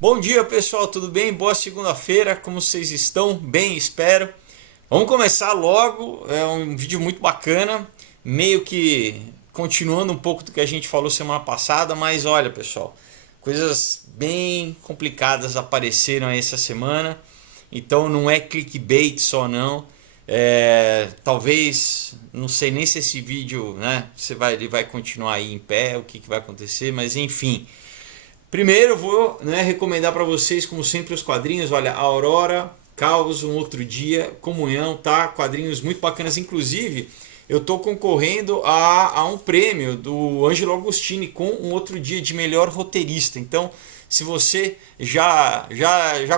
Bom dia pessoal, tudo bem? Boa segunda-feira, como vocês estão? Bem, espero. Vamos começar logo, é um vídeo muito bacana, meio que continuando um pouco do que a gente falou semana passada, mas olha pessoal, coisas bem complicadas apareceram aí essa semana, então não é clickbait só não. Talvez, não sei nem se esse vídeo, né, ele vai continuar aí em pé, o que vai acontecer, mas enfim. Primeiro eu vou, né, recomendar para vocês, como sempre, os quadrinhos. Olha, Aurora, Caos, Um Outro Dia, Comunhão, tá? Quadrinhos muito bacanas. Inclusive, eu tô concorrendo a um prêmio do Ângelo Agostini com Um Outro Dia de melhor roteirista. Então, se você já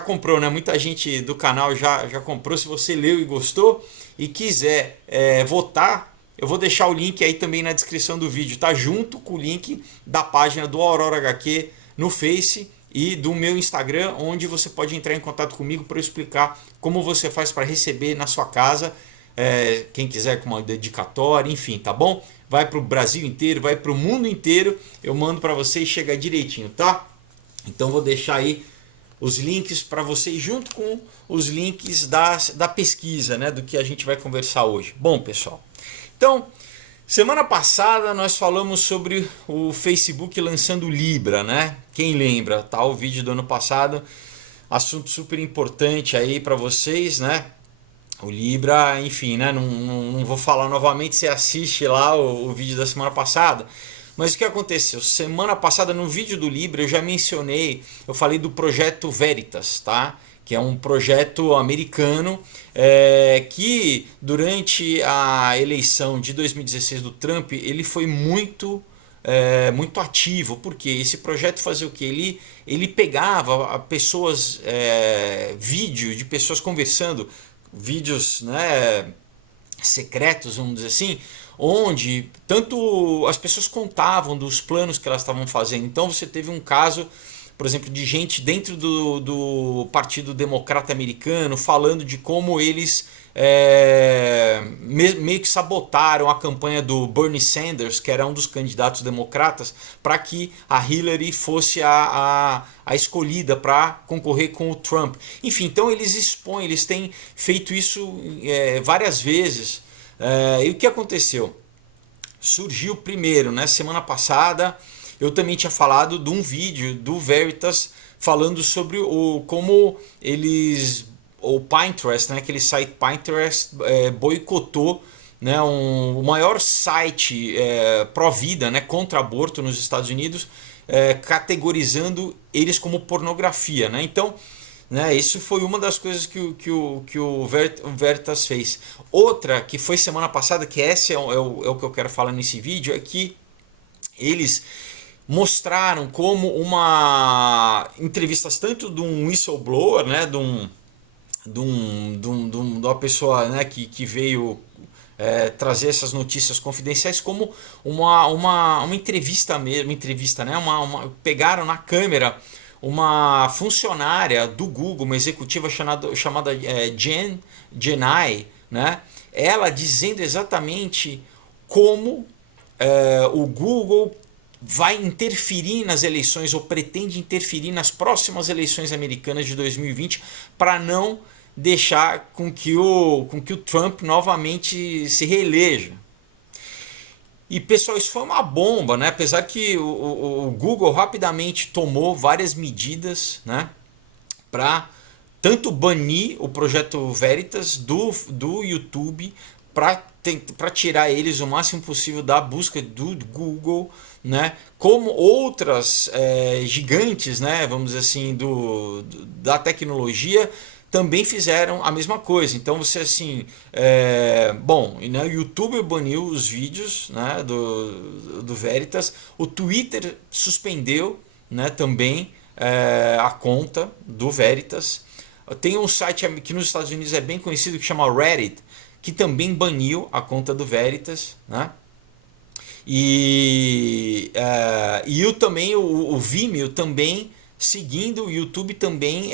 comprou, né? Muita gente do canal já comprou. Se você leu e gostou e quiser votar, eu vou deixar o link aí também na descrição do vídeo, tá? Junto com o link da página do Aurora HQ no Face e do meu Instagram, onde você pode entrar em contato comigo para eu explicar como você faz para receber na sua casa, quem quiser com uma dedicatória, enfim, tá bom? Vai para o Brasil inteiro, vai para o mundo inteiro, eu mando para você e chega direitinho, tá? Então vou deixar aí os links para vocês junto com os links da pesquisa, né, do que a gente vai conversar hoje. Bom, pessoal, então semana passada nós falamos sobre o Facebook lançando o Libra, né? Quem lembra, tá? O vídeo do ano passado, assunto super importante aí para vocês, né? O Libra, enfim, né? Não vou falar novamente, você assiste lá o vídeo da semana passada. Mas o que aconteceu? Semana passada, no vídeo do Libra, eu já mencionei, eu falei do projeto Veritas, tá? Que é um projeto americano que durante a eleição de 2016 do Trump, ele foi muito ativo, porque esse projeto fazia o que? Ele pegava pessoas, vídeo de pessoas conversando, vídeos, né, secretos, vamos dizer assim, onde tanto as pessoas contavam dos planos que elas estavam fazendo. Então você teve um caso, por exemplo, de gente dentro do Partido Democrata Americano falando de como eles meio que sabotaram a campanha do Bernie Sanders, que era um dos candidatos democratas, para que a Hillary fosse a escolhida para concorrer com o Trump. Enfim, então eles expõem, eles têm feito isso várias vezes. E o que aconteceu? Surgiu primeiro, né, semana passada, eu também tinha falado de um vídeo do Veritas falando sobre como eles, o Pinterest, né, aquele site Pinterest boicotou, né, o maior site pró-vida, né, contra aborto nos Estados Unidos, categorizando eles como pornografia, né? Então, né, isso foi uma das coisas que o Veritas fez. Outra que foi semana passada, que essa é o que eu quero falar nesse vídeo, é que eles mostraram como uma entrevistas tanto de um whistleblower, né, de uma pessoa, né, que veio trazer essas notícias confidenciais, como uma entrevista mesmo, entrevista, né, pegaram na câmera uma funcionária do Google, uma executiva chamada Jenai, né, ela dizendo exatamente como o Google vai interferir nas eleições ou pretende interferir nas próximas eleições americanas de 2020 para não deixar com que o Trump novamente se reeleja. E pessoal, isso foi uma bomba, né? Apesar que o Google rapidamente tomou várias medidas, né, para tanto banir o projeto Veritas do YouTube, para tirar eles o máximo possível da busca do Google, né? Como outras gigantes, né? Vamos dizer assim, da tecnologia também fizeram a mesma coisa. Então você assim, bom, né, o YouTube baniu os vídeos, né, do Veritas, o Twitter suspendeu, né, também a conta do Veritas. Tem um site que nos Estados Unidos é bem conhecido que chama Reddit, que também baniu a conta do Veritas, né? E o Vimeo também, seguindo o YouTube, também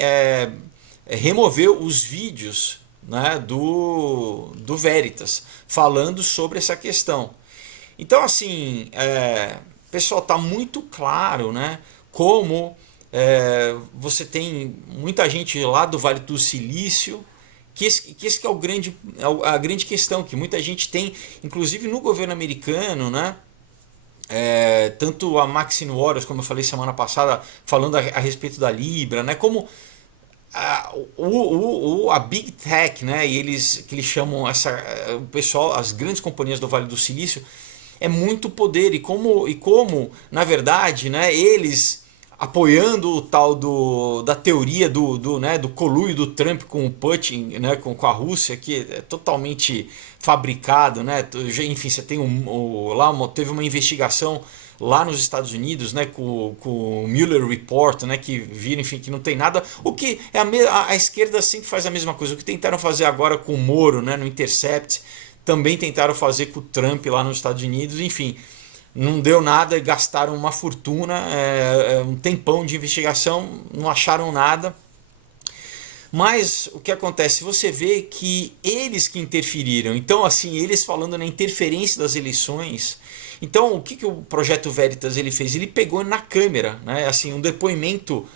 removeu os vídeos, né, do Veritas, falando sobre essa questão. Então, assim, pessoal, tá muito claro, né, como você tem muita gente lá do Vale do Silício, que esse que é a grande questão, que muita gente tem, inclusive no governo americano, né? Tanto a Maxine Waters, como eu falei semana passada, falando a respeito da Libra, né? Como a Big Tech, né? E que eles chamam o pessoal, as grandes companhias do Vale do Silício, é muito poder e como na verdade, né? Eles apoiando o tal da teoria do conluio do Trump com o Putin, né, com a Rússia, que é totalmente fabricado, né? Enfim, você tem teve uma investigação lá nos Estados Unidos, né, com o Mueller Report, né, que vira, enfim, que não tem nada. O que é a esquerda sempre faz a mesma coisa. O que tentaram fazer agora com o Moro, né, no Intercept, também tentaram fazer com o Trump lá nos Estados Unidos, enfim. Não deu nada e gastaram uma fortuna, um tempão de investigação, não acharam nada. Mas o que acontece? Você vê que eles que interferiram. Então, assim, eles falando na interferência das eleições. Então, o que o Projeto Veritas ele fez? Ele pegou na câmera, né? Assim, um depoimento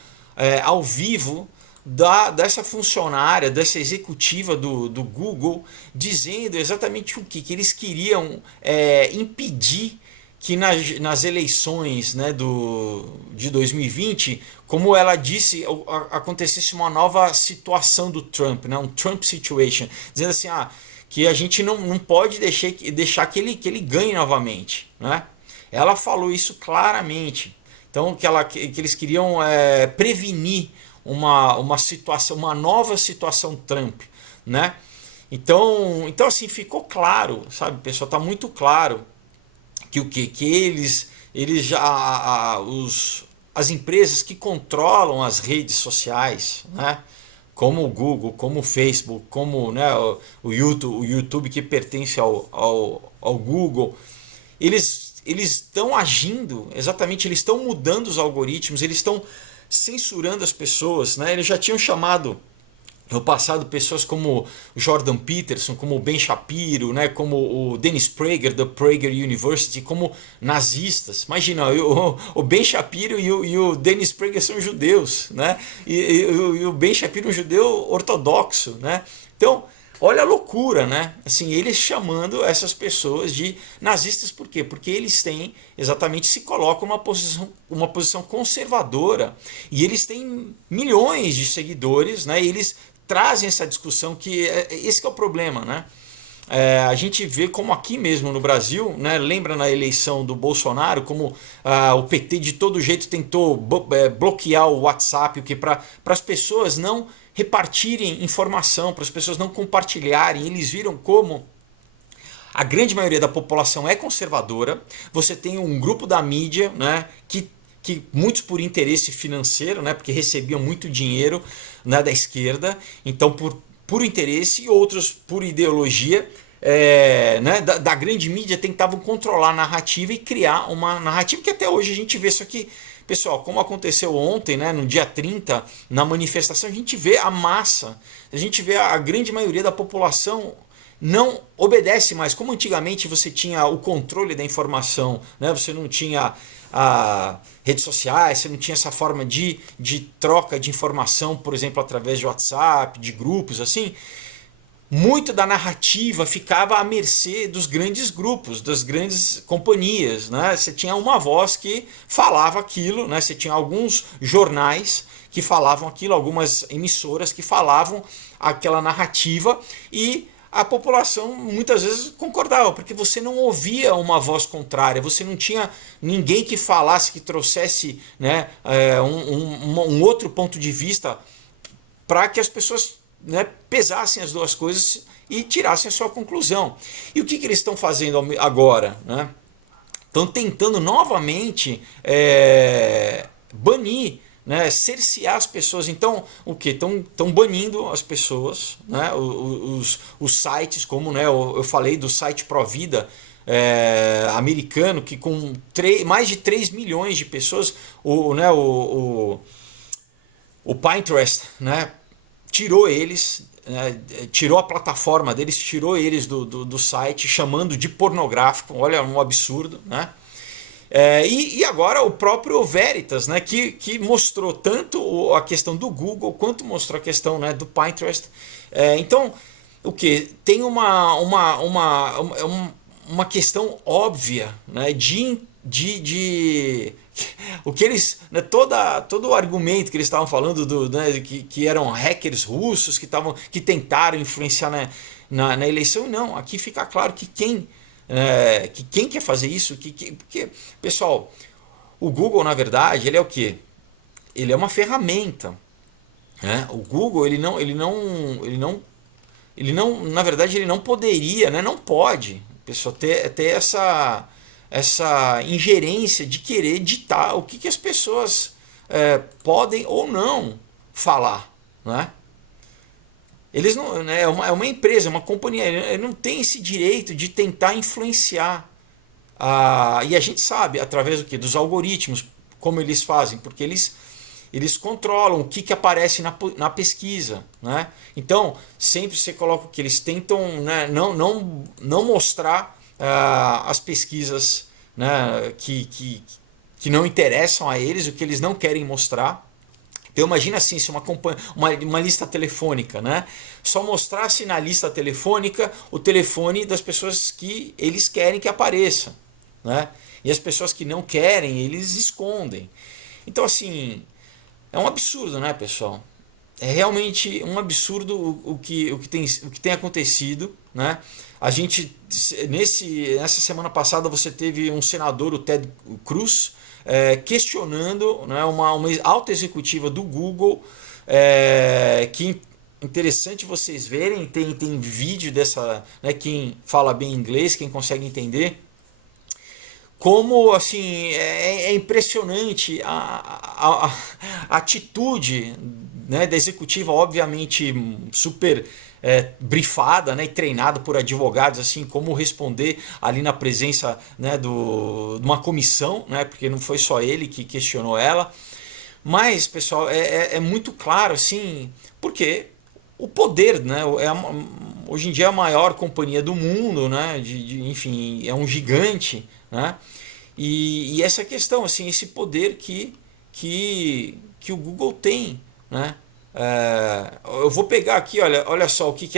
ao vivo dessa funcionária, dessa executiva do Google, dizendo exatamente o que eles queriam impedir que nas eleições, né, de 2020, como ela disse, acontecesse uma nova situação do Trump, né, um Trump situation, dizendo assim, que a gente não pode deixar que ele ganhe novamente. Né? Ela falou isso claramente. Então, que eles queriam prevenir uma situação, uma nova situação Trump. Né? Então assim, ficou claro, sabe, pessoal, está muito claro que eles já as empresas que controlam as redes sociais, né, como o Google, como o Facebook, como, né, o YouTube que pertence ao Google, eles estão agindo exatamente, eles estão mudando os algoritmos, eles estão censurando as pessoas, né? Eles já tinham chamado no passado pessoas como Jordan Peterson, como Ben Shapiro, né, como o Dennis Prager da Prager University, como nazistas. Imagina, o Ben Shapiro e o Dennis Prager são judeus, né? E o Ben Shapiro é um judeu ortodoxo, né? Então, olha a loucura, né? Assim, eles chamando essas pessoas de nazistas, por quê? Porque eles têm, exatamente, se colocam uma posição conservadora e eles têm milhões de seguidores, né? E eles trazem essa discussão esse que é o problema, né? A gente vê como aqui mesmo no Brasil, né, lembra na eleição do Bolsonaro, como o PT de todo jeito tentou bloquear o WhatsApp, para as pessoas não repartirem informação, para as pessoas não compartilharem. Eles viram como a grande maioria da população é conservadora, você tem um grupo da mídia, né, que muitos por interesse financeiro, né, porque recebiam muito dinheiro, né, da esquerda, então por interesse, e outros por ideologia, né, da grande mídia, tentavam controlar a narrativa e criar uma narrativa que até hoje a gente vê. Isso aqui, pessoal, como aconteceu ontem, né, no dia 30, na manifestação, a gente vê a massa, a gente vê a grande maioria da população não obedece mais. Como antigamente você tinha o controle da informação, né? Você não tinha redes sociais, você não tinha essa forma de troca de informação, por exemplo, através de WhatsApp, de grupos, assim. Muito da narrativa ficava à mercê dos grandes grupos, das grandes companhias, né? Você tinha uma voz que falava aquilo, né? Você tinha alguns jornais que falavam aquilo, algumas emissoras que falavam aquela narrativa, e a população muitas vezes concordava, porque você não ouvia uma voz contrária, você não tinha ninguém que falasse, que trouxesse, né, um outro ponto de vista para que as pessoas, né, pesassem as duas coisas e tirassem a sua conclusão. E o que eles estão fazendo agora? Né? Estão tentando novamente banir, né, cercear as pessoas. Então, o que? Estão banindo as pessoas, né, os sites, como, né, eu falei do site Provida, americano, que com mais de 3 milhões de pessoas, o Pinterest, né, tirou eles, né, tirou a plataforma deles, tirou eles do site, chamando de pornográfico. Olha, um absurdo, né? E agora o próprio Veritas, né, que mostrou tanto a questão do Google quanto mostrou a questão, né, do Pinterest. Então, o que? Tem uma questão óbvia, né, de o que eles, né, todo o argumento que eles estavam falando né, que eram hackers russos que tentaram influenciar na eleição. Não, aqui fica claro que quem quer fazer isso, porque, pessoal, o Google, na verdade, ele é o quê? Ele é uma ferramenta, né? O Google, na verdade, ele não poderia, né? Não pode, pessoal, ter essa ingerência de querer ditar o que as pessoas podem ou não falar, né? Eles não, né, é uma empresa, é uma companhia, ele não tem esse direito de tentar influenciar. E a gente sabe, através do quê? Dos algoritmos, como eles fazem, porque eles controlam o que aparece na pesquisa. Né? Então, sempre você coloca o que eles tentam, né, não mostrar as pesquisas, né, que não interessam a eles, o que eles não querem mostrar. Então imagina assim, se uma lista telefônica, né? Só mostrasse na lista telefônica o telefone das pessoas que eles querem que apareça, né? E as pessoas que não querem, eles escondem. Então assim, é um absurdo, né, pessoal? É realmente um absurdo o que tem acontecido, né? A gente nessa semana passada você teve um senador, o Ted Cruz, questionando, né, uma alta executiva do Google, que interessante vocês verem, tem vídeo dessa, né, quem fala bem inglês, quem consegue entender, como assim é impressionante a atitude, né, da executiva, obviamente super brifada, né, e treinada por advogados, assim como responder ali na presença, né, de uma comissão, né, porque não foi só ele que questionou ela. Mas, pessoal, é muito claro, assim, porque o poder, né, hoje em dia é a maior companhia do mundo, né, enfim, é um gigante, né, e essa questão, assim, esse poder que o Google tem, né. Eu vou pegar aqui, olha só o que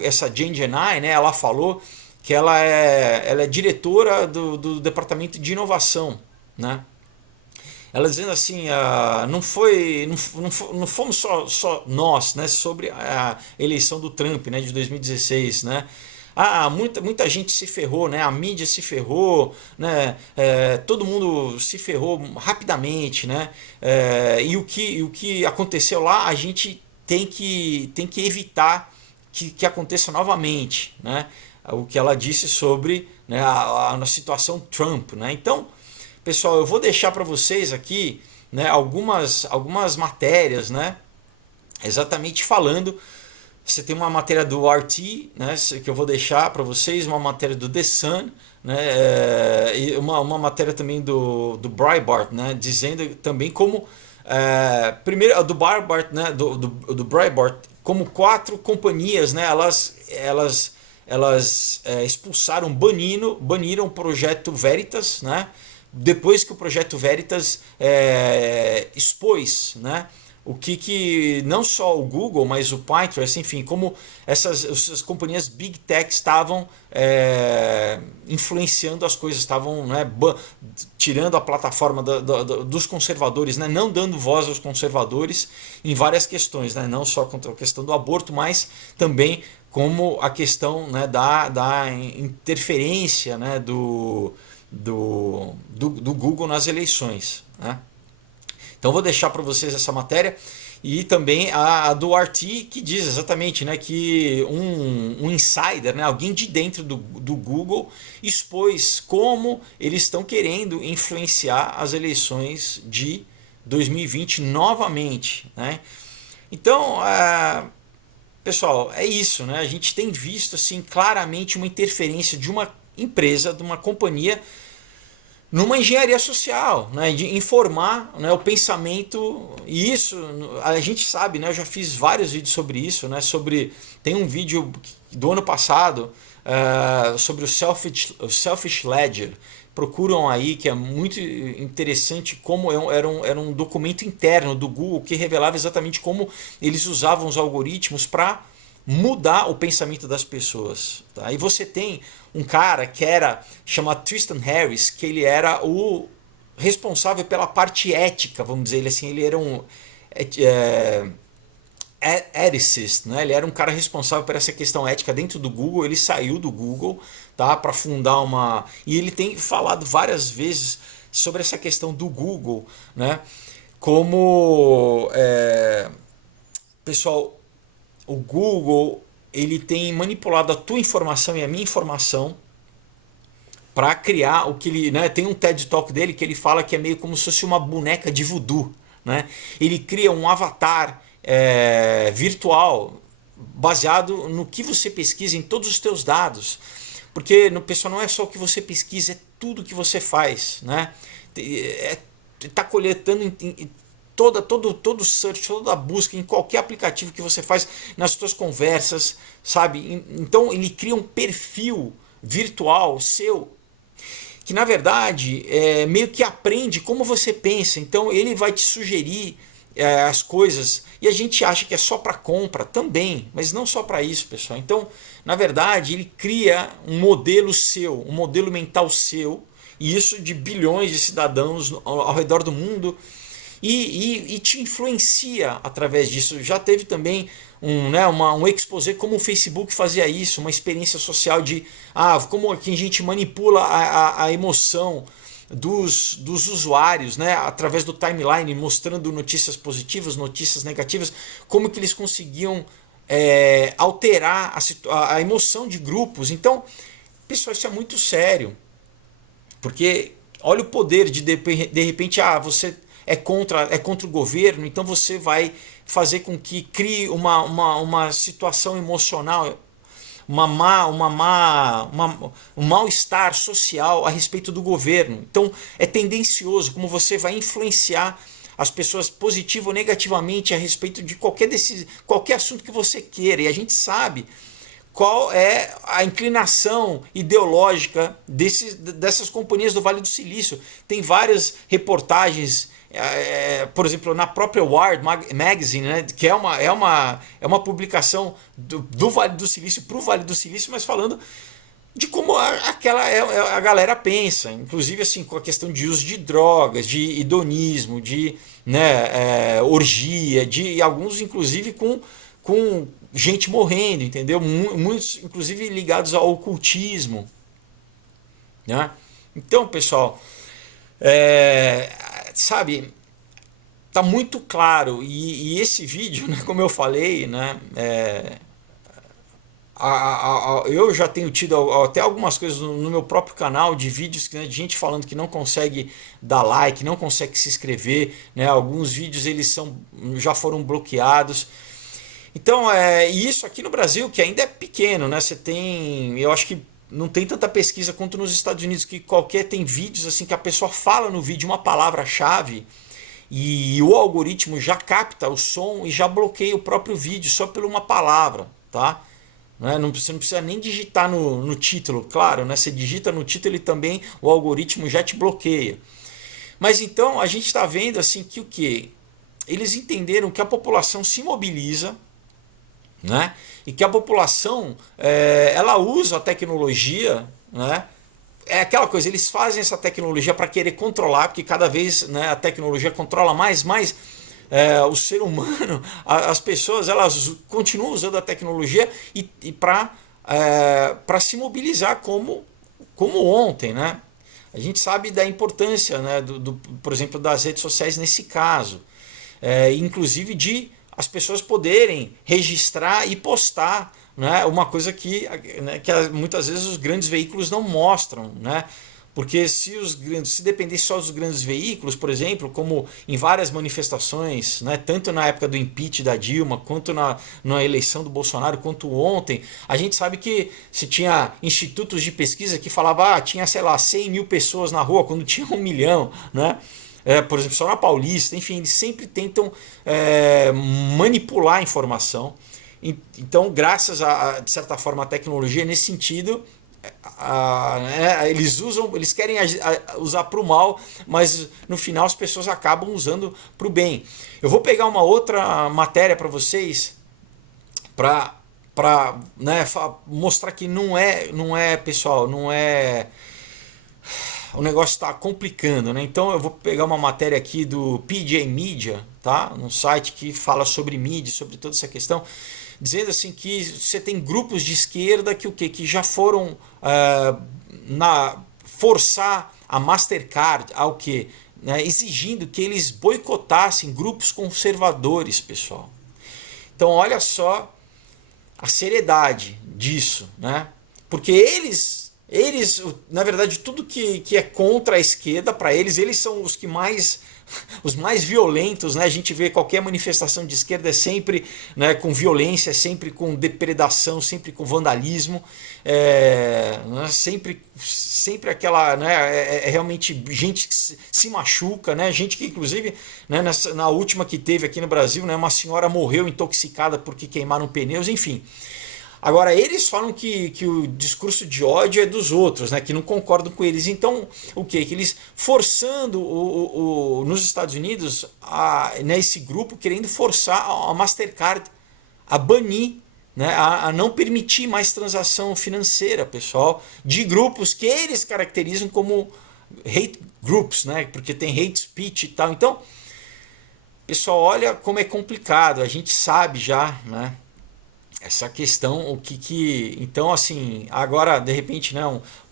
essa Jane Genai, né, ela falou que ela é diretora do departamento de inovação, né. Ela dizendo assim, não fomos só nós, né, sobre a eleição do Trump, né, de 2016, né? Muita gente se ferrou, né? A mídia se ferrou, né? Todo mundo se ferrou rapidamente, né? E o que aconteceu lá, a gente tem que evitar que aconteça novamente, né? O que ela disse sobre, né, a situação Trump, né? Então, pessoal, eu vou deixar para vocês aqui, né, algumas matérias, né, exatamente falando. Você tem uma matéria do RT, né, que eu vou deixar para vocês, uma matéria do The Sun, né, e uma matéria também do Breitbart, né, dizendo também como, primeiro, a do Breitbart, né, do Breitbart, como 4 companhias, né, elas expulsaram, baniram o projeto Veritas, né, depois que o projeto Veritas expôs, né, o que não só o Google, mas o Pinterest, enfim, como essas companhias Big Tech estavam influenciando as coisas, estavam, né, tirando a plataforma dos conservadores, né, não dando voz aos conservadores em várias questões, né, não só contra a questão do aborto, mas também como a questão, né, da interferência, né, do Google nas eleições, né? Então vou deixar para vocês essa matéria e também a do RT, que diz exatamente, né, que um insider, né, alguém de dentro do Google, expôs como eles estão querendo influenciar as eleições de 2020 novamente, né? Então, pessoal, é isso, né? A gente tem visto assim claramente uma interferência de uma empresa, de uma companhia, numa engenharia social, né, de informar, né, o pensamento. E isso a gente sabe, né, eu já fiz vários vídeos sobre isso, né, tem um vídeo do ano passado sobre o Selfish Ledger, procuram aí, que é muito interessante, como era um documento interno do Google que revelava exatamente como eles usavam os algoritmos para mudar o pensamento das pessoas. Tá? E você tem um cara que era chamado Tristan Harris, que ele era o responsável pela parte ética, vamos dizer assim, ele era um ethicist, né? Ele era um cara responsável por essa questão ética dentro do Google. Ele saiu do Google, tá, para fundar uma, e ele tem falado várias vezes sobre essa questão do Google, né? Como pessoal, o Google ele tem manipulado a tua informação e a minha informação para criar o que ele, né, tem um TED Talk dele que ele fala que é meio como se fosse uma boneca de voodoo, né? Ele cria um avatar virtual baseado no que você pesquisa em todos os teus dados, porque no pessoal não é só o que você pesquisa, é tudo que você faz, né? Tá coletando todo o search, toda a busca em qualquer aplicativo que você faz nas suas conversas, sabe? Então ele cria um perfil virtual seu que na verdade meio que aprende como você pensa. Então ele vai te sugerir as coisas, e a gente acha que é só para compra também, mas não só para isso, pessoal. Então na verdade ele cria um modelo seu, um modelo mental seu, e isso de bilhões de cidadãos ao redor do mundo, e te influencia através disso. Já teve também um exposé como o Facebook fazia isso, uma experiência social de como que a gente manipula a emoção dos usuários, né, através do timeline, mostrando notícias positivas, notícias negativas, como que eles conseguiam alterar a emoção de grupos. Então, pessoal, isso é muito sério, porque olha o poder de repente você é contra o governo, então você vai fazer com que crie uma situação emocional, um mal-estar social a respeito do governo. Então é tendencioso como você vai influenciar as pessoas positivo ou negativamente a respeito de qualquer assunto que você queira. E a gente sabe qual é a inclinação ideológica dessas companhias do Vale do Silício. Tem várias reportagens, por exemplo, na própria Wired Magazine, né, que é uma publicação do Vale do Silício para o Vale do Silício, mas falando de como a galera pensa, inclusive assim, com a questão de uso de drogas, de hedonismo, de orgia, de alguns inclusive com gente morrendo, entendeu? Muitos inclusive ligados ao ocultismo, né? Então, pessoal, sabe, tá muito claro, e esse vídeo, né, como eu falei, né, eu já tenho tido até algumas coisas no meu próprio canal de vídeos, né, de gente falando que não consegue dar like, não consegue se inscrever, né, alguns vídeos eles já foram bloqueados. Então, isso aqui no Brasil, que ainda é pequeno, né, eu acho que não tem tanta pesquisa quanto nos Estados Unidos, que tem vídeos assim que a pessoa fala no vídeo uma palavra-chave e o algoritmo já capta o som e já bloqueia o próprio vídeo só por uma palavra, tá? Você não precisa nem digitar no título, claro, né? Você digita no título e também o algoritmo já te bloqueia. Mas então a gente está vendo assim que o quê? Eles entenderam que a população se mobiliza, né? E que a população ela usa a tecnologia, né? É aquela coisa, eles fazem essa tecnologia para querer controlar, porque cada vez, né, a tecnologia controla mais o ser humano, as pessoas elas continuam usando a tecnologia e para se mobilizar como ontem, né? A gente sabe da importância, né, por exemplo, das redes sociais nesse caso, inclusive de as pessoas poderem registrar e postar, né, uma coisa que muitas vezes os grandes veículos não mostram, né? Porque se dependesse só dos grandes veículos, por exemplo, como em várias manifestações, né, tanto na época do impeachment da Dilma, quanto na eleição do Bolsonaro, quanto ontem, a gente sabe que se tinha institutos de pesquisa que falavam, tinha, sei lá, 100 mil pessoas na rua, quando tinha 1 milhão, né? Por exemplo, só na Paulista, enfim, eles sempre tentam manipular a informação. Então, graças de certa forma, a tecnologia, nesse sentido, eles querem usar para o mal, mas no final as pessoas acabam usando para o bem. Eu vou pegar uma outra matéria para vocês para né, mostrar que não é pessoal, não é, o negócio está complicando, né? Então eu vou pegar uma matéria aqui do PJ Media, tá? Um site que fala sobre mídia, sobre toda essa questão, dizendo assim que você tem grupos de esquerda que o quê? Que já foram forçar a Mastercard ao quê? Né? Exigindo que eles boicotassem grupos conservadores, pessoal. Então olha só a seriedade disso, né? Porque eles, na verdade, tudo que é contra a esquerda, para eles são os mais violentos, né? A gente vê qualquer manifestação de esquerda é sempre, né, com violência, é sempre com depredação, sempre com vandalismo, né, sempre aquela, né, é realmente gente que se machuca, né? Gente que inclusive, né, na última que teve aqui no Brasil, né, uma senhora morreu intoxicada porque queimaram pneus, enfim. Agora, eles falam que o discurso de ódio é dos outros, né, que não concordam com eles. Então, o quê? Que eles forçando nos Estados Unidos, né, esse grupo querendo forçar a Mastercard a banir, né, a não permitir mais transação financeira, pessoal, de grupos que eles caracterizam como hate groups, né, porque tem hate speech e tal. Então, pessoal, olha como é complicado. A gente sabe já, né? Essa questão, então assim, agora de repente, né,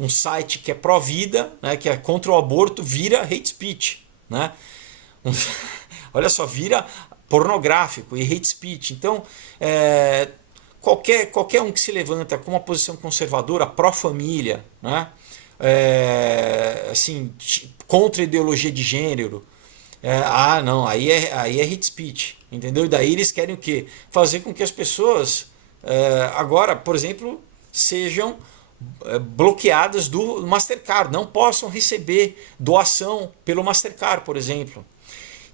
um site que é pró-vida, né, que é contra o aborto, vira hate speech, né? Olha só, vira pornográfico e hate speech. Então, qualquer um que se levanta com uma posição conservadora, pró-família, né, assim, contra a ideologia de gênero, não, aí é hate speech, entendeu? E daí eles querem o quê? Fazer com que as pessoas agora, por exemplo, sejam bloqueadas do Mastercard, não possam receber doação pelo Mastercard, por exemplo.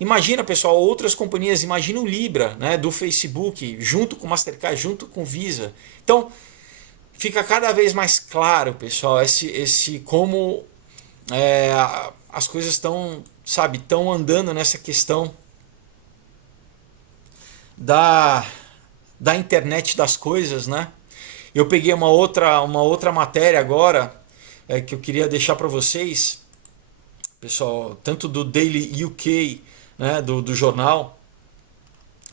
Imagina, pessoal, outras companhias, imagina o Libra, né, do Facebook, junto com o Mastercard, junto com o Visa. Então, fica cada vez mais claro, pessoal, esse como as coisas estão andando nessa questão da internet das coisas, né? Eu peguei uma outra matéria agora que eu queria deixar para vocês, pessoal, tanto do Daily UK, né, do jornal,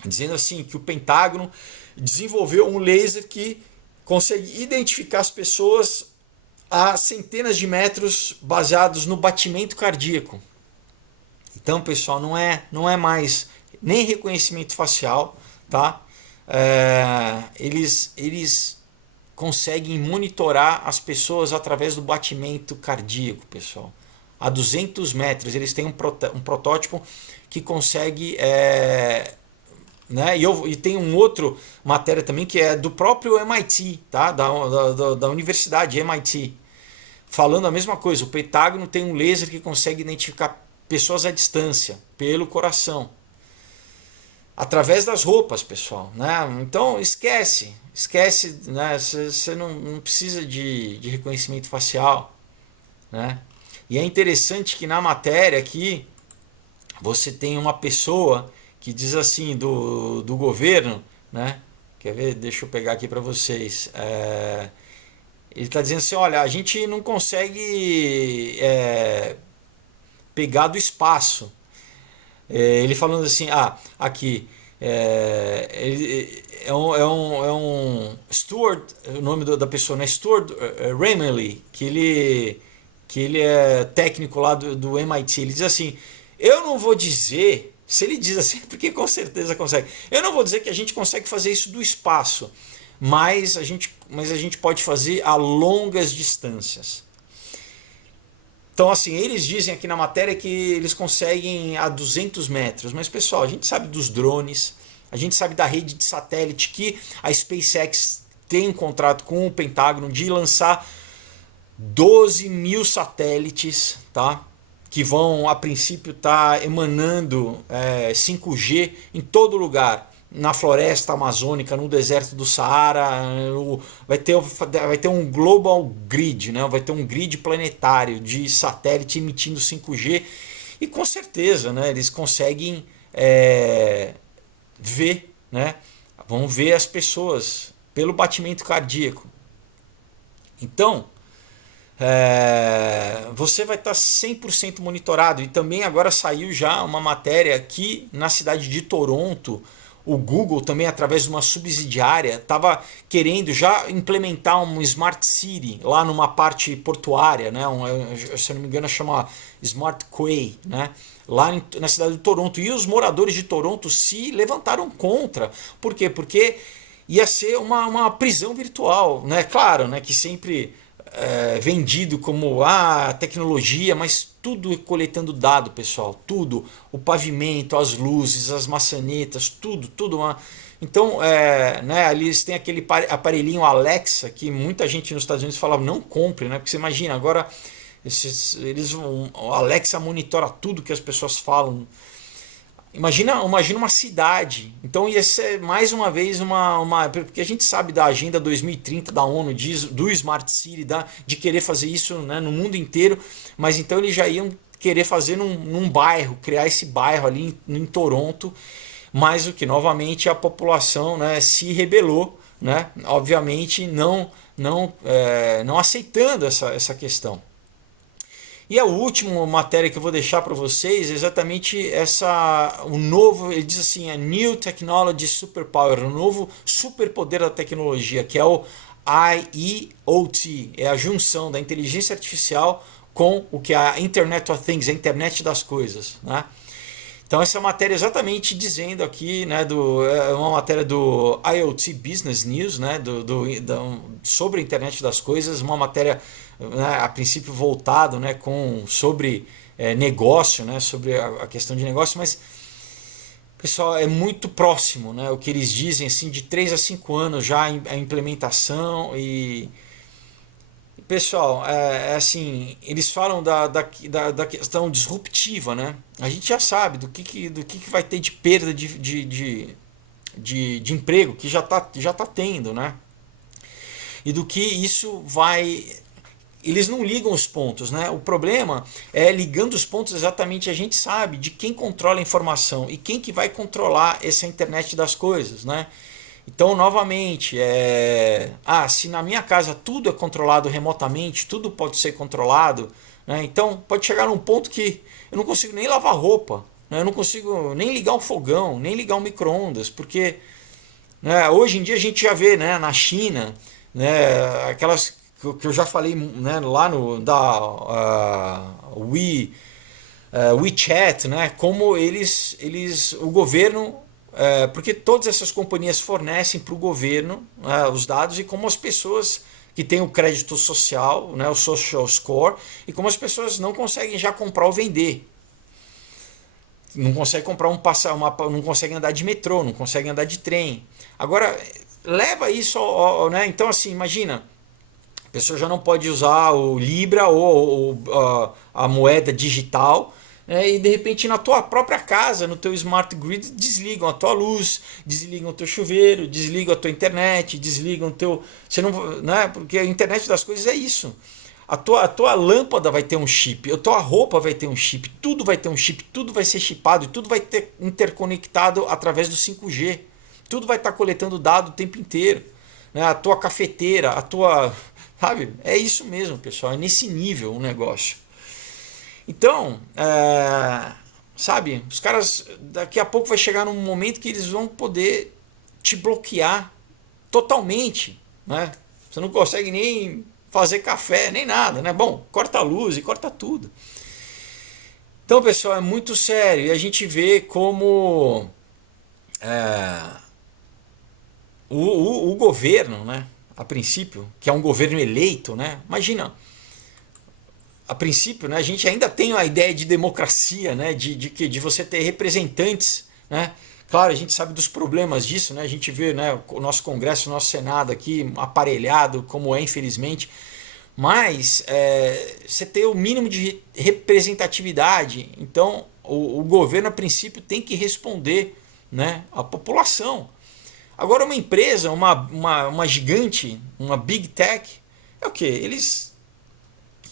dizendo assim que o Pentágono desenvolveu um laser que consegue identificar as pessoas a centenas de metros baseados no batimento cardíaco. Então, pessoal, não é mais nem reconhecimento facial, tá? Eles conseguem monitorar as pessoas através do batimento cardíaco, pessoal. A 200 metros, eles têm um protótipo que consegue... né? E tem um outro matéria também que é do próprio MIT, tá? Da Universidade MIT, falando a mesma coisa. O Pentágono tem um laser que consegue identificar pessoas à distância, pelo coração, através das roupas, pessoal, né? Então esquece, né? Você não precisa de reconhecimento facial, né? E é interessante que na matéria aqui você tem uma pessoa que diz assim do governo, né? Quer ver? Deixa eu pegar aqui para vocês. Ele está dizendo assim, olha, a gente não consegue pegar do espaço. Ele falando assim, aqui, é um Stuart, o nome da pessoa, né? Stuart Remley, que ele é técnico lá do MIT. Ele diz assim, eu não vou dizer, se ele diz assim, porque com certeza consegue, eu não vou dizer que a gente consegue fazer isso do espaço, mas a gente pode fazer a longas distâncias. Então, assim, eles dizem aqui na matéria que eles conseguem a 200 metros. Mas, pessoal, a gente sabe dos drones, a gente sabe da rede de satélite que a SpaceX tem um contrato com o Pentágono de lançar 12 mil satélites, tá? Que vão, a princípio, estar emanando 5G em todo lugar. na floresta amazônica, no deserto do Saara, vai ter um global grid, né? Vai ter um grid planetário de satélite emitindo 5G e com certeza, né, eles conseguem ver, né? Vão ver as pessoas pelo batimento cardíaco. Então, você vai estar 100% monitorado. E também agora saiu já uma matéria aqui na cidade de Toronto. O Google também, através de uma subsidiária, estava querendo já implementar um Smart City lá numa parte portuária, né? Se eu não me engano chama Smart Quay, né? Lá na cidade de Toronto. E os moradores de Toronto se levantaram contra. Por quê? Porque ia ser uma prisão virtual, né? Claro, né, que sempre vendido como tecnologia, mas tudo coletando dado, pessoal, tudo, o pavimento, as luzes, as maçanetas, tudo. Então, né, ali eles têm aquele aparelhinho Alexa que muita gente nos Estados Unidos falava não compre, né? Porque você imagina agora o Alexa monitora tudo que as pessoas falam. Imagina uma cidade. Então ia ser mais uma vez porque a gente sabe da Agenda 2030 da ONU, do Smart City, de querer fazer isso, né, no mundo inteiro, mas então eles já iam querer fazer num bairro, criar esse bairro ali em Toronto, mas o que novamente a população, né, se rebelou, né, obviamente não aceitando essa questão. E a última matéria que eu vou deixar para vocês é exatamente o novo, ele diz assim, a New Technology Superpower, o novo superpoder da tecnologia, que é o IoT, é a junção da inteligência artificial com o que é a Internet of Things, a internet das coisas, né? Então essa matéria exatamente dizendo aqui, né, é uma matéria do IoT Business News, né, sobre a internet das coisas, uma matéria, né, a princípio voltado, né, sobre negócio, né, sobre a questão de negócio, mas pessoal, é muito próximo, né, o que eles dizem, assim, de 3 a 5 anos já a implementação. E pessoal, assim, eles falam da questão disruptiva, né? A gente já sabe do que vai ter de perda de emprego, que já tá tendo, né? E do que isso vai... Eles não ligam os pontos, né? O problema é ligando os pontos exatamente a gente sabe de quem controla a informação e quem que vai controlar essa internet das coisas, né? Então, novamente, se na minha casa tudo é controlado remotamente, tudo pode ser controlado, né? Então pode chegar num ponto que eu não consigo nem lavar roupa, né? Eu não consigo nem ligar um fogão, nem ligar um micro-ondas, porque, né, hoje em dia a gente já vê, né, na China, né, aquelas que eu já falei, né, lá WeChat, né, como o governo, porque todas essas companhias fornecem para o governo, né, os dados, e como as pessoas que têm o crédito social, né, o social score, e como as pessoas não conseguem já comprar ou vender. Não conseguem comprar não conseguem andar de metrô, não conseguem andar de trem. Agora, leva isso né? Então, assim, imagina, a pessoa já não pode usar o Libra ou a moeda digital, né? E de repente na tua própria casa, no teu smart grid, desligam a tua luz, desligam o teu chuveiro, desligam a tua internet, desligam o teu... Você não, né? Porque a internet das coisas é isso. A tua lâmpada vai ter um chip, a tua roupa vai ter um chip, tudo vai ter um chip, tudo vai ser chipado e tudo vai ter interconectado através do 5G. Tudo vai estar coletando dado o tempo inteiro, né? A tua cafeteira, sabe? É isso mesmo, pessoal, é nesse nível o negócio. Então, sabe, os caras daqui a pouco vai chegar num momento que eles vão poder te bloquear totalmente, né? Você não consegue nem fazer café, nem nada, né? Bom, corta a luz e corta tudo. Então, pessoal, é muito sério. E a gente vê como o governo, né, a princípio, que é um governo eleito, né? Imagina, a princípio, né, a gente ainda tem a ideia de democracia, né, de você ter representantes, né? Claro, a gente sabe dos problemas disso, né? A gente vê, né, o nosso Congresso, o nosso Senado aqui aparelhado, como é, infelizmente. Mas você tem o mínimo de representatividade. Então, o governo, a princípio, tem que responder, né, a população. Agora uma empresa, uma gigante, uma big tech, é o que?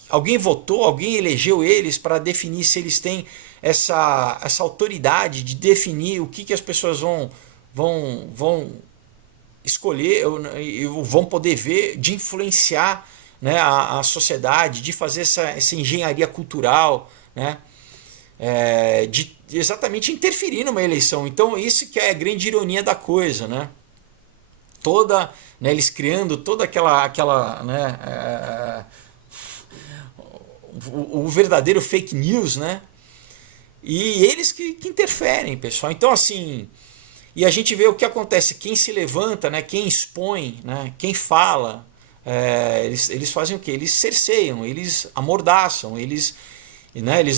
Alguém votou, alguém elegeu eles para definir se eles têm essa autoridade de definir o que as pessoas vão escolher, vão poder ver, de influenciar, né, a sociedade, de fazer essa engenharia cultural, né, de exatamente interferir numa eleição. Então isso que é a grande ironia da coisa, né? Né, eles criando toda aquela né, o verdadeiro fake news, né? E eles que interferem, pessoal. Então assim, e a gente vê o que acontece, quem se levanta, né, quem expõe, né, quem fala, eles fazem o quê? Eles cerceiam, eles amordaçam, eles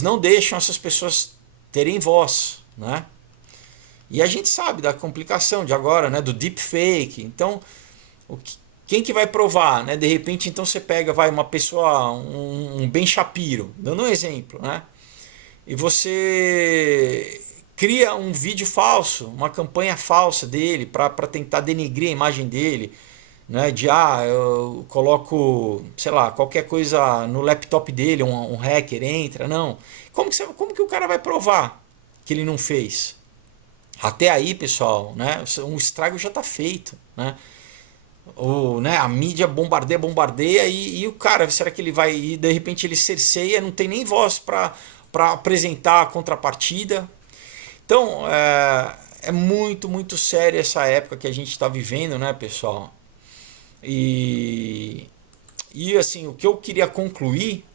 não deixam essas pessoas terem voz, né? E a gente sabe da complicação de agora, né, do deepfake. Então, quem que vai provar, né? De repente, então você pega, uma pessoa, um Ben Shapiro, dando um exemplo, né? E você cria um vídeo falso, uma campanha falsa dele para tentar denegrir a imagem dele, né? Eu coloco, sei lá, qualquer coisa no laptop dele, um hacker entra, não. Como que o cara vai provar que ele não fez? Até aí, pessoal, né? Um estrago já está feito, né? Né, a mídia bombardeia e o cara, será que ele vai, e de repente ele cerceia, não tem nem voz para apresentar a contrapartida. Então é muito, muito sério essa época que a gente está vivendo, né, pessoal? E assim, o que eu queria concluir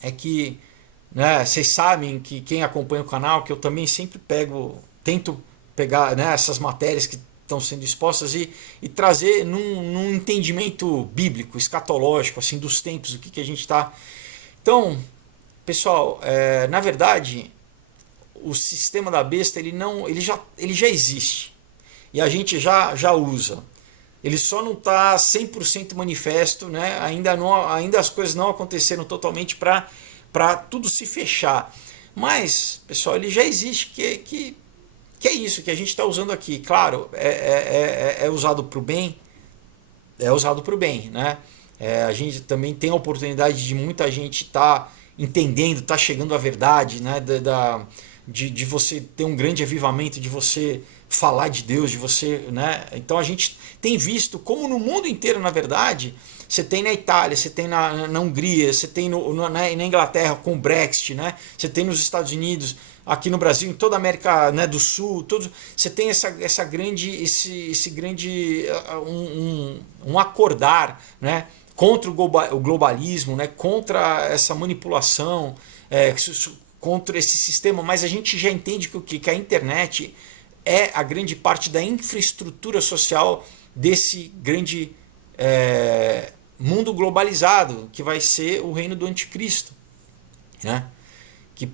é que, né, vocês sabem que quem acompanha o canal, que eu também sempre tento pegar, né, essas matérias que estão sendo expostas e trazer num entendimento bíblico, escatológico, assim, dos tempos, o que a gente está. Então, pessoal, na verdade, o sistema da besta ele já existe e a gente já usa. Ele só não está 100% manifesto, né? Ainda as coisas não aconteceram totalmente para tudo se fechar. Mas, pessoal, ele já existe, que é isso que a gente está usando aqui. Claro, é usado para o bem, né? A gente também tem a oportunidade de muita gente estar entendendo, estar chegando à verdade, né? De você ter um grande avivamento, de você falar de Deus, de você, né? Então a gente tem visto como no mundo inteiro, na verdade, você tem na Itália, você tem na Hungria, você tem na Inglaterra com o Brexit, né? Você tem nos Estados Unidos, aqui no Brasil, em toda a América, né, do Sul, você tem esse grande um acordar, né, contra o globalismo, né, contra essa manipulação, contra esse sistema, mas a gente já entende que a internet é a grande parte da infraestrutura social desse grande mundo globalizado, que vai ser o reino do anticristo, né? Que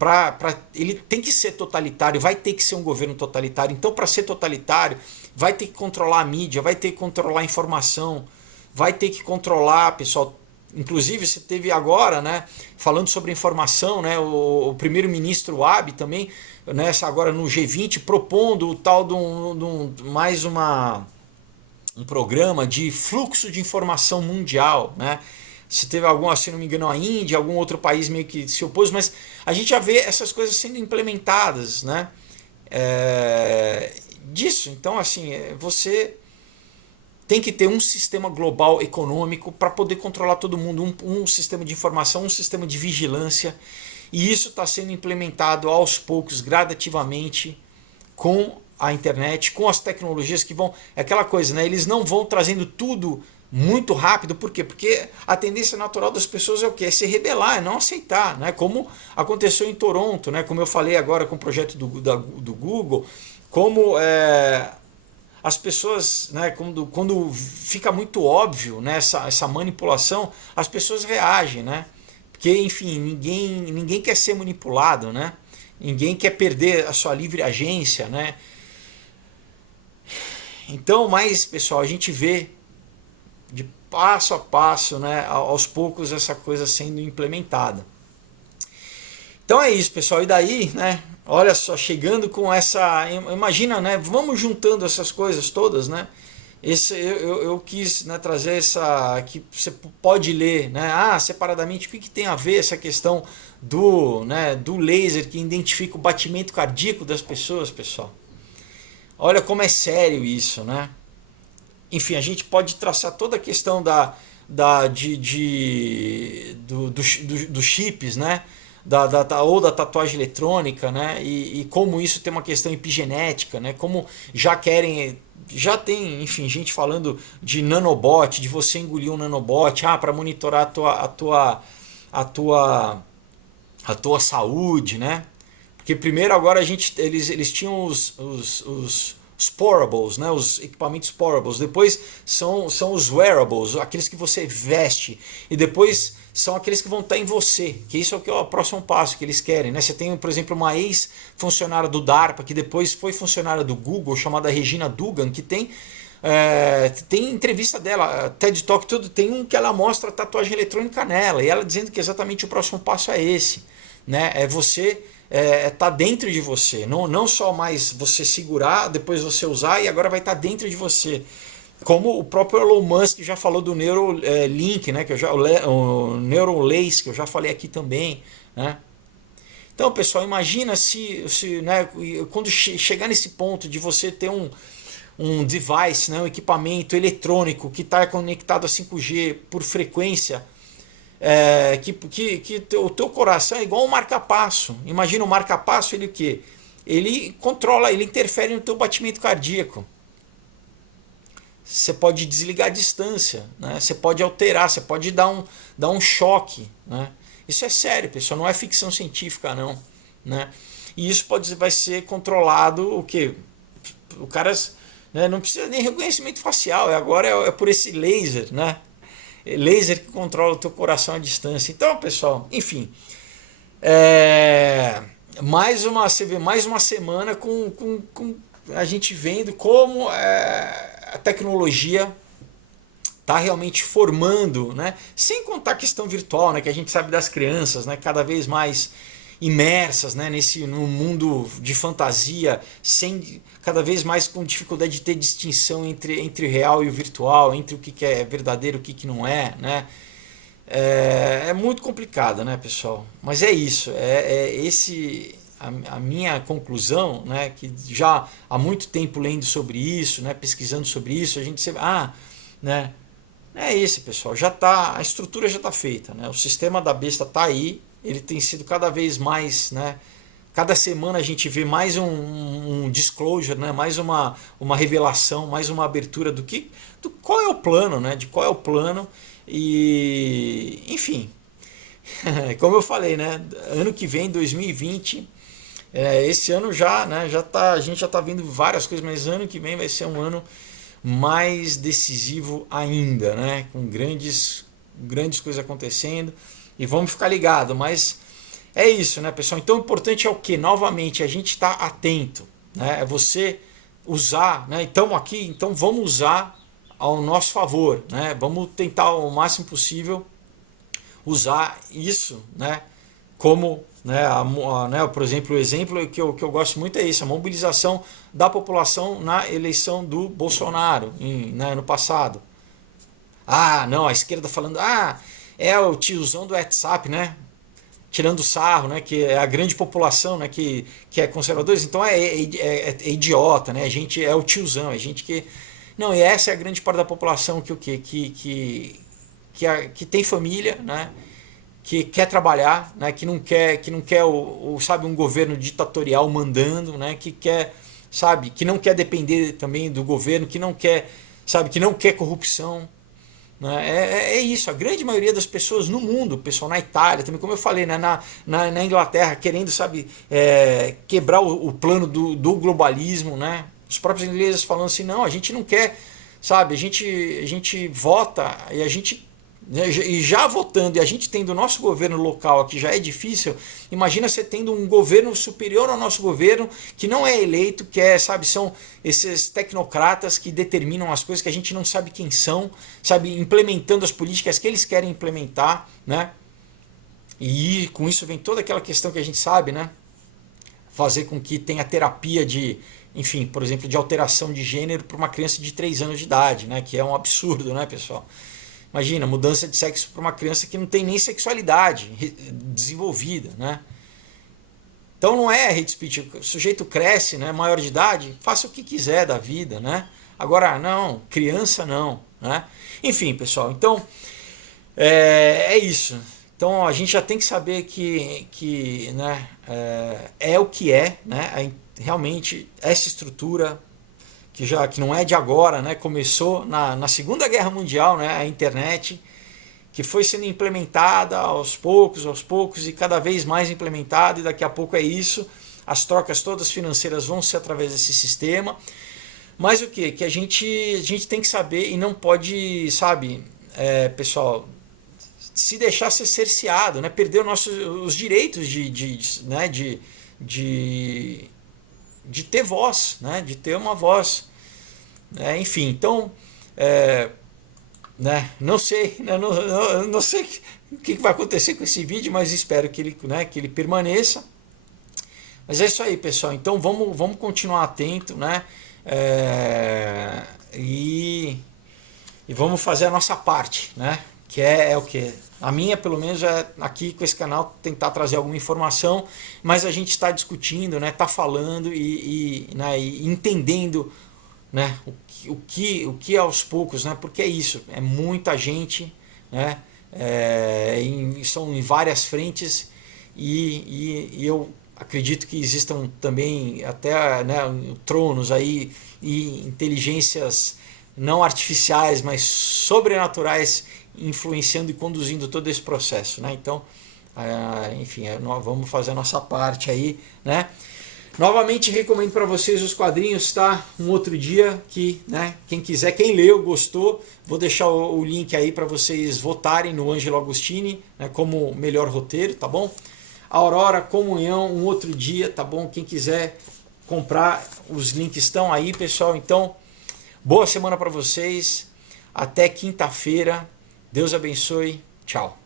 ele tem que ser totalitário, vai ter que ser um governo totalitário. Então, para ser totalitário, vai ter que controlar a mídia, vai ter que controlar a informação, vai ter que controlar, pessoal. Inclusive, você teve agora, né, falando sobre informação, né, o primeiro-ministro Abe também, né, agora no G20, propondo o tal mais um programa de fluxo de informação mundial, né? Se teve algum, se não me engano, a Índia, algum outro país meio que se opôs, mas a gente já vê essas coisas sendo implementadas, né? Disso, então, assim, você tem que ter um sistema global econômico para poder controlar todo mundo, um sistema de informação, um sistema de vigilância, e isso está sendo implementado aos poucos, gradativamente, com a internet, com as tecnologias que vão... É aquela coisa, né? Eles não vão trazendo tudo muito rápido, por quê? Porque a tendência natural das pessoas é o quê? É se rebelar, é não aceitar, né? Como aconteceu em Toronto, né? Como eu falei agora com o projeto do Google, como as pessoas, né, quando fica muito óbvio, né, essa manipulação, as pessoas reagem, né? Porque, enfim, ninguém quer ser manipulado, né? Ninguém quer perder a sua livre agência, né? Então, mas, pessoal, a gente vê de passo a passo, né, aos poucos, essa coisa sendo implementada. Então é isso, pessoal. E daí, né? Olha só, chegando com essa. Imagina, né? Vamos juntando essas coisas todas, né? Eu quis, né, trazer essa. Que você pode ler, né? Ah, separadamente, o que tem a ver essa questão do, né, do laser que identifica o batimento cardíaco das pessoas, pessoal? Olha como é sério isso, né? Enfim, a gente pode traçar toda a questão dos chips, né? Ou da tatuagem eletrônica, né? E como isso tem uma questão epigenética, né? Como já tem, enfim, gente falando de nanobot, de você engolir um nanobot, para monitorar a tua, a tua saúde, né? Porque primeiro agora eles tinham os sporables, né? Os equipamentos sporables. Depois são os wearables, aqueles que você veste. E depois são aqueles que vão estar em você. Que isso é o próximo passo que eles querem, né? Você tem, por exemplo, uma ex-funcionária do DARPA, que depois foi funcionária do Google, chamada Regina Dugan, que tem entrevista dela, TED Talk, tudo. Tem um que ela mostra a tatuagem eletrônica nela. E ela dizendo que exatamente o próximo passo é esse, né? É você tá dentro de você, não só mais você segurar, depois você usar e agora vai estar dentro de você. Como o próprio Elon Musk já falou do Neuralink, né, o Neuralace, que eu já falei aqui também, né? Então, pessoal, imagina se né, quando chegar nesse ponto de você ter um device, né, um equipamento eletrônico que está conectado a 5G por frequência, que o teu coração é igual um marca-passo. Imagina o marca-passo, ele o quê? Ele controla, ele interfere no teu batimento cardíaco. Você pode desligar a distância, né? Você pode alterar, você pode dar um choque, né? Isso é sério, pessoal, não é ficção científica não, né? E isso vai ser controlado o quê? O cara, né, não precisa nem reconhecimento facial, agora é por esse laser, né? Laser que controla o teu coração à distância. Então, pessoal, enfim, você vê mais uma semana com a gente vendo como a tecnologia está realmente formando, né? Sem contar a questão virtual, né? Que a gente sabe das crianças, né? Cada vez mais imersas, né? No mundo de fantasia, cada vez mais com dificuldade de ter distinção entre o real e o virtual, entre o que é verdadeiro e o que não é, né? É muito complicado, né, pessoal? Mas é isso, a minha conclusão, né, que já há muito tempo lendo sobre isso, né, pesquisando sobre isso, a gente sempre, né, é esse, pessoal, a estrutura já está feita, né? O sistema da besta está aí, ele tem sido cada vez mais, né, cada semana a gente vê mais um disclosure, né, mais uma revelação, mais uma abertura do qual é o plano, né, de qual é o plano. E enfim, como eu falei, né, ano que vem, 2020, esse ano já, né, a gente já está vendo várias coisas, mas ano que vem vai ser um ano mais decisivo ainda, né, com grandes coisas acontecendo, e vamos ficar ligado. Mas é isso, né, pessoal? Então o importante é o que? Novamente, a gente está atento, né? É você usar, né? Então aqui, então vamos usar ao nosso favor, né? Vamos tentar o máximo possível usar isso, né? Como, né, por exemplo, o exemplo que eu gosto muito é esse, a mobilização da população na eleição do Bolsonaro no passado. Não, a esquerda falando, é o tiozão do WhatsApp, né? Tirando sarro, né, que é a grande população, né, que é conservadora, então é idiota, né? A gente é o tiozão, é gente que não, e essa é a grande parte da população que o quê? Que tem família, né? Que quer trabalhar, né? Que não quer sabe, um governo ditatorial mandando, né? Que quer, sabe, que não quer depender também do governo, que não quer, sabe, que não quer corrupção, né? É isso, a grande maioria das pessoas no mundo, o pessoal na Itália também, como eu falei, né, na Inglaterra, querendo, sabe, quebrar o plano do globalismo, né? Os próprios ingleses falando assim, não, a gente não quer, sabe, a gente vota e a gente, né, e já votando e a gente tendo o nosso governo local aqui já é difícil, imagina você tendo um governo superior ao nosso governo que não é eleito, sabe, são esses tecnocratas que determinam as coisas que a gente não sabe quem são, sabe, implementando as políticas que eles querem implementar, né? E com isso vem toda aquela questão que a gente sabe, né? Fazer com que tenha terapia de, enfim, por exemplo, de alteração de gênero para uma criança de 3 anos de idade, né? Que é um absurdo, né, pessoal? Imagina, mudança de sexo para uma criança que não tem nem sexualidade desenvolvida, né? Então não é hate speech, o sujeito cresce, né, maior de idade, faça o que quiser da vida, né? Agora, não, criança não, né? Enfim, pessoal, então é isso. Então a gente já tem que saber que né, é o que é, né? Realmente essa estrutura que não é de agora, né? Começou na Segunda Guerra Mundial, né? A internet, que foi sendo implementada aos poucos e cada vez mais implementada, e daqui a pouco é isso. As trocas todas financeiras vão ser através desse sistema. Mas o que? Que a gente tem que saber e não pode, sabe, pessoal, se deixar ser cerceado, né? Perder os direitos né? de ter voz, né? De ter uma voz. Enfim, então, né? Não sei, né? Não sei o que vai acontecer com esse vídeo, mas espero que ele permaneça. Mas é isso aí, pessoal. Então vamos continuar atento, né? E vamos fazer a nossa parte, né? Que é o que? A minha, pelo menos, é aqui com esse canal tentar trazer alguma informação, mas a gente está discutindo, né? Está falando né? E entendendo, né? O que aos poucos, né? Porque é isso, é muita gente, né? São em várias frentes e eu acredito que existam também até, né, tronos aí e inteligências não artificiais, mas sobrenaturais influenciando e conduzindo todo esse processo, né? Então, enfim, nós vamos fazer a nossa parte aí, né? Novamente recomendo para vocês os quadrinhos, tá? Um outro dia que, né, quem quiser, quem leu, gostou, vou deixar o link aí para vocês votarem no Ângelo Agostini, né, como melhor roteiro, tá bom? Aurora, Comunhão, um outro dia, tá bom? Quem quiser comprar, os links estão aí, pessoal. Então, boa semana para vocês. Até quinta-feira. Deus abençoe. Tchau.